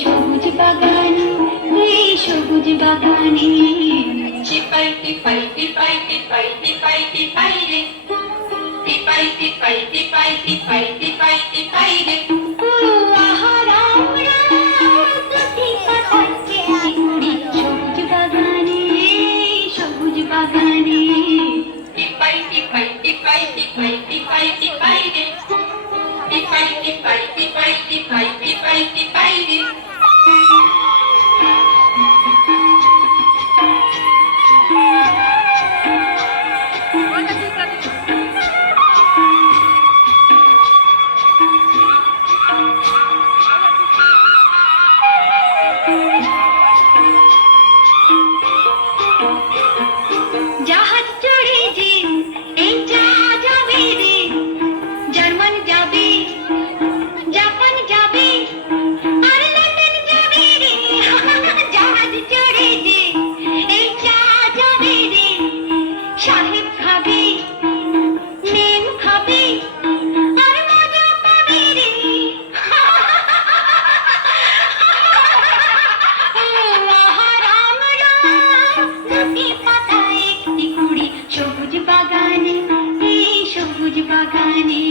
সবুজ বাগান, এই সবুজ বাগানে টিপাই টিপাই টিপাই টিপাই টিপাই টিপাই রে, টিপাই টিপাই টিপাই টিপাই টিপাই টিপাই রে। ও আহারা আমরা দুটি পাতাচ্ছে কুড়ি সবুজ বাগানে, সবুজ বাগানে টিপাই টিপাই টিপাই টিপাই টিপাই টিপাই রে, টিপাই টিপাই টিপাই টিপাই টিপাই টিপাই রে। জাহাজ চড়ে যে এই যা যাবে রে, জার্মান যাবে, জাপান যাবে, আর লন্ডন যাবে রে। জাহাজ চড়ে যে এই যা যাবে রে, সাহেব খাবে, মেম খাবে, আর মজা পাবে রে। দুটি পাতা একটি কুড়ি সবুজ বাগানে, এই সবুজ বাগানে।